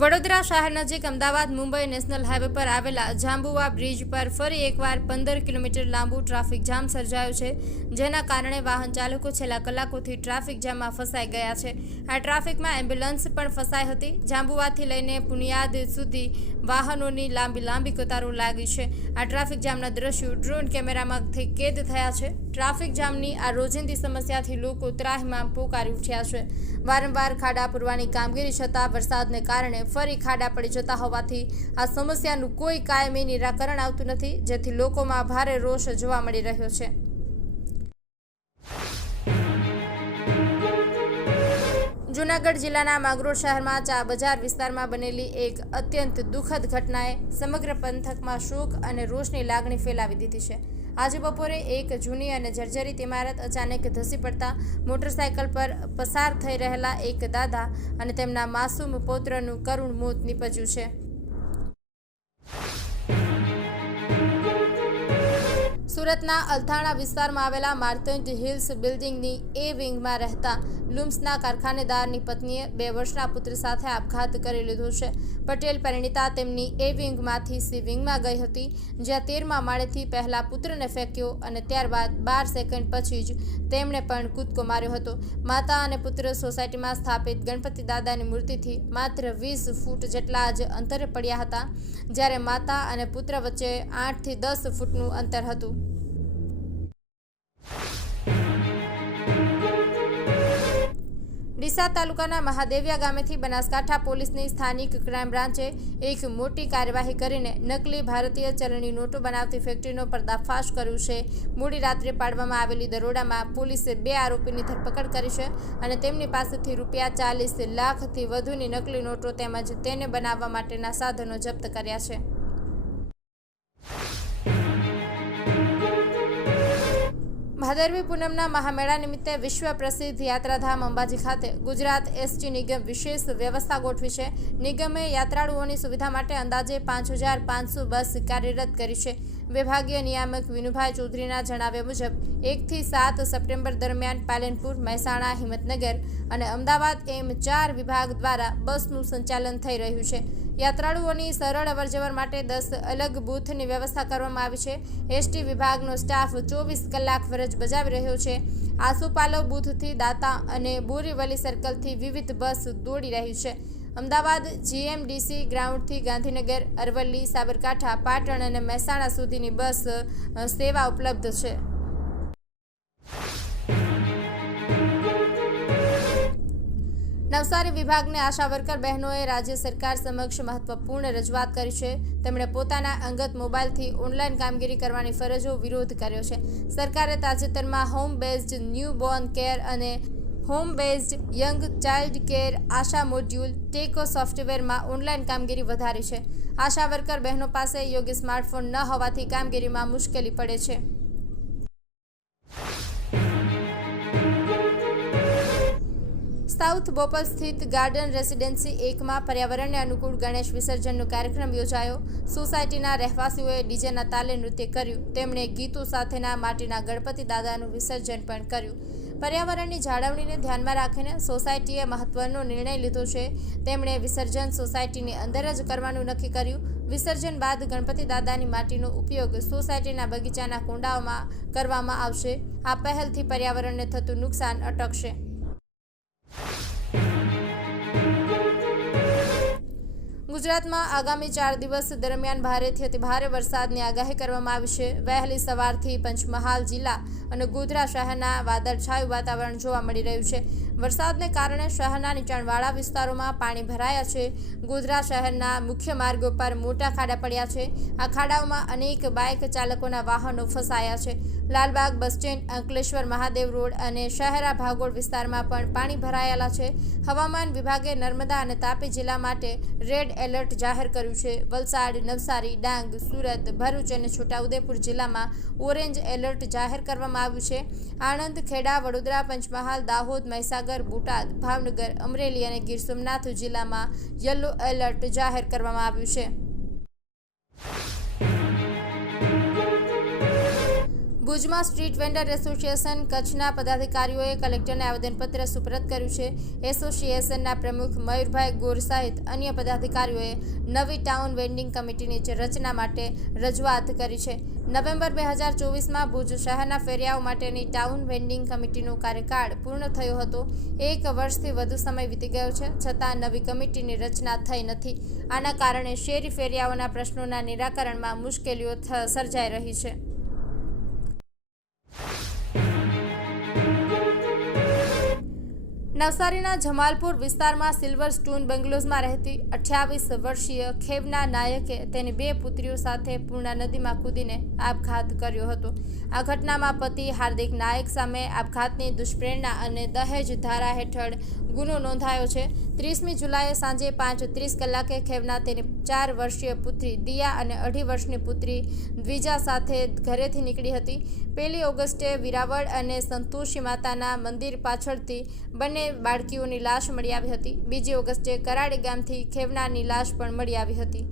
શહેર નજીક Ahmedabad, Mumbai national highway પર આવેલા જાંબુવા બ્રિજ પર ફરી એકવાર પંદર કિલોમીટર લાંબુ ટ્રાફિક જામ સર્જાયો છે, જેના કારણે વાહન ચાલકો છેલ્લા કલાકોથી ટ્રાફિક જામમાં ફસાઈ ગયા છે. આ ટ્રાફિકમાં એમ્બ્યુલન્સ પણ ફસાઈ હતી. જાંબુવાથી લઈને પુનિયાદ સુધી વાહનોની લાંબી લાંબી કતારો લાગી છે. આ ટ્રાફિક જામના દ્રશ્યો ડ્રોન કેમેરામાંથી કેદ થયા છે. ટ્રાફિક જામની આ રોજિંદી સમસ્યાથી લોકો ત્રાહીમાં પોકારી ઉઠ્યા છે. વારંવાર ખાડા પૂરવાની કામગીરી છતાં વરસાદને કારણે ફરી ખાડા પડી જતા હોવાથી આ સમસ્યાનું કોઈ કાયમી નિરાકરણ આવતું નથી, જેથી લોકોમાં ભારે રોષ જોવા મળી રહ્યો છે. જૂનાગઢ જિલ્લાના માગરોળ શહેરમાં ચા બજાર વિસ્તારમાં બનેલી એક અત્યંત દુઃખદ ઘટનાએ સમગ્ર પંથકમાં શોક અને રોષની લાગણી ફેલાવી દીધી છે. આજે બપોરે એક જૂની અને જર્જરિત ઇમારત અચાનક ધસી પડતા મોટરસાયકલ પર પસાર થઈ રહેલા એક દાદા અને તેમના માસૂમ પૌત્રનું કરુણ મોત નીપજ્યું છે. સુરતના અલથાણા વિસ્તારમાં આવેલા માર્તંડ હિલ્સ બિલ્ડિંગની એ વિંગમાં રહેતા લુમ્સના કારખાનેદારની પત્નીએ બે વર્ષના પુત્ર સાથે આપઘાત કરી લીધો છે. પટેલ પરિણીતા તેમની એ વિંગમાંથી સી વિંગમાં ગઈ હતી, જ્યાં તેરમા માળેથી પહેલા પુત્રને ફેંક્યો અને ત્યારબાદ બાર સેકન્ડ પછી જ તેમણે પણ કૂદકો માર્યો હતો. માતા અને પુત્ર સોસાયટીમાં સ્થાપિત ગણપતિ દાદાની મૂર્તિથી માત્ર વીસ ફૂટ જેટલા જ અંતરે પડ્યા હતા, જ્યારે માતા અને પુત્ર વચ્ચે આઠથી દસ ફૂટનું અંતર હતું. ડીસા તાલુકાના મહાદેવિયા ગામેથી બનાસકાંઠા પોલીસની સ્થાનિક ક્રાઇમ બ્રાન્ચે એક મોટી કાર્યવાહી કરીને નકલી ભારતીય ચલણી નોટો બનાવતી ફેક્ટરીનો પર્દાફાશ કર્યું છે. મોડી રાત્રે પાડવામાં આવેલી દરોડામાં પોલીસે બે આરોપીની ધરપકડ કરી છે અને તેમની પાસેથી રૂપિયા ચાલીસ લાખથી વધુની નકલી નોટો તેમજ તેને બનાવવા માટેના સાધનો જપ્ત કર્યા છે. ભાદરવી પૂનમના મહામેળા નિમિત્તે વિશ્વ પ્રસિદ્ધ યાત્રાધામ અંબાજી ખાતે ગુજરાત એસટી નિગમ વિશેષ વ્યવસ્થા ગોઠવી છે. નિગમે યાત્રાળુઓની સુવિધા માટે અંદાજે પાંચ હજાર પાંચસો બસ કાર્યરત કરી છે. વિભાગીય નિયામક વિનુભાઈ ચૌધરીના જણાવ્યા મુજબ, એકથી સાત સપ્ટેમ્બર દરમિયાન પાલનપુર, મહેસાણા, હિંમતનગર અને અમદાવાદ એમ ચાર વિભાગ દ્વારા બસનું સંચાલન થઈ રહ્યું છે. યાત્રાળુઓની સરળ અવરજવર માટે દસ અલગ બૂથની વ્યવસ્થા કરવામાં આવી છે. એસટી વિભાગનો સ્ટાફ ચોવીસ કલાક ફરજ બજાવી રહ્યો છે. આસુપાલો બૂથથી દાતા અને બોરીવલી સર્કલથી વિવિધ બસ દોડી રહી છે. અમદાવાદ જીએમડીસી ગ્રાઉન્ડથી ગાંધીનગર, અરવલ્લી, સાબરકાંઠા, પાટણ અને મહેસાણા સુધીની બસ સેવા ઉપલબ્ધ છે. નવસારી વિભાગને આશા વર્કર બહેનોએ રાજ્ય સરકાર સમક્ષ મહત્વપૂર્ણ રજૂઆત કરી છે. તેમણે પોતાના અંગત મોબાઈલથી ઓનલાઈન કામગીરી કરવાની ફરજો વિરોધ કર્યો છે. સરકારે તાજેતરમાં home based new born care અને home based young child care ASHA module TeCHO સોફ્ટવેરમાં ઓનલાઈન કામગીરી વધારી છે. આશા વર્કર બહેનો પાસે યોગ્ય સ્માર્ટફોન ન હોવાથી કામગીરીમાં મુશ્કેલી પડે છે. સાઉથ બોપલ સ્થિત ગાર્ડન રેસિડેન્સી એકમાં પર્યાવરણને અનુકૂળ ગણેશ વિસર્જનનો કાર્યક્રમ યોજાયો. સોસાયટીના રહેવાસીઓએ ડીજેના તાલે નૃત્ય કર્યું. તેમણે ગીતો સાથેના માટીના ગણપતિ દાદાનું વિસર્જન પણ કર્યું. પર્યાવરણની જાળવણીને ધ્યાનમાં રાખીને સોસાયટીએ મહત્વનો નિર્ણય લીધો છે. તેમણે વિસર્જન સોસાયટીની અંદર જ કરવાનું નક્કી કર્યું. વિસર્જન બાદ ગણપતિ દાદાની માટીનો ઉપયોગ સોસાયટીના બગીચાના કુંડાઓમાં કરવામાં આવશે. આ પહેલથી પર્યાવરણને થતું નુકસાન અટકશે. ગુજરાતમાં આગામી ચાર દિવસ દરમિયાન ભારેથી અતિ ભારે વરસાદની આગાહી કરવામાં આવી છે. વહેલી સવારથી પંચમહાલ જિલ્લા અને ગોધરા શહેરના વાદળછાયું વાતાવરણ જોવા મળી રહ્યું છે. વરસાદને કારણે શહેરના નીચાણવાળા વિસ્તારોમાં પાણી ભરાયા છે. ગોધરા શહેરના મુખ્ય માર્ગો પર મોટા ખાડા પડ્યા છે. આ ખાડાઓમાં અનેક બાઇક ચાલકોના વાહનો ફસાયા છે. Lalbagh bus stand, Ankleshwar Mahadev road અને શહેરા ભાગોળ વિસ્તારમાં પણ પાણી ભરાયેલા છે. હવામાન વિભાગે નર્મદા અને તાપી જિલ્લા માટે રેડ એલર્ટ જાહેર કર્યું છે. વલસાડ, નવસારી, ડાંગ, સુરત, ભરૂચ અને છોટાઉદેપુર જિલ્લામાં ઓરેન્જ એલર્ટ જાહેર કરવામાં આવ્યું છે. આણંદ, ખેડા, વડોદરા, પંચમહાલ, દાહોદ, મહીસાગર, બોટાદ, ભાવનગર, અમરેલી અને ગીર સોમનાથ જિલ્લામાં યલો એલર્ટ જાહેર કરવામાં આવ્યું છે. ભુજમાં સ્ટ્રીટ વેન્ડર એસોસિએશન કચ્છના પદાધિકારીઓએ કલેક્ટરને આવેદનપત્ર સુપરત કર્યું છે. એસોસિએશનના પ્રમુખ મયુરભાઈ ગોર સહિત અન્ય પદાધિકારીઓએ નવી ટાઉન વેન્ડિંગ કમિટીની રચના માટે રજૂઆત કરી છે. નવેમ્બર બે હજાર ચોવીસમાં ભુજ શહેરના ફેરિયાઓ માટેની ટાઉન વેન્ડિંગ કમિટીનો કાર્યકાળ પૂર્ણ થયો હતો. એક વર્ષથી વધુ સમય વીતી ગયો છે, છતાં નવી કમિટીની રચના થઈ નથી. આના કારણે શેરી ફેરિયાઓના પ્રશ્નોના નિરાકરણમાં મુશ્કેલીઓ સર્જાઈ રહી છે. નવસારીના જમાલપુર વિસ્તારમાં સિલ્વર સ્ટોન બંગલોઝમાં રહેતી અઠ્યાવીસ વર્ષીય ખેવના નાયકે તેની બે પુત્રીઓ સાથે પૂર્ણા નદીમાં કૂદીને આપઘાત કર્યો હતો. આ ઘટનામાં પતિ હાર્દિક નાયક સામે આપઘાતની દુષ્પ્રેરણા અને દહેજ ધારા હેઠળ ગુનો નોંધાયો છે. ત્રીસમી જુલાઈએ સાંજે પાંચ ત્રીસ કલાકે ખેવના તેની ચાર વર્ષીય પુત્રી દિયા અને અઢી વર્ષની પુત્રી દ્વિજા સાથે ઘરેથી નીકળી હતી. પહેલી ઓગસ્ટે વિરાવળ અને સંતોષી માતાના મંદિર પાછળથી બંને બાળકીઓની લાશ મળી આવી હતી. બીજી ઓગસ્ટે કરાડી ગામથી ખેવનાની લાશ પણ મળી આવી હતી.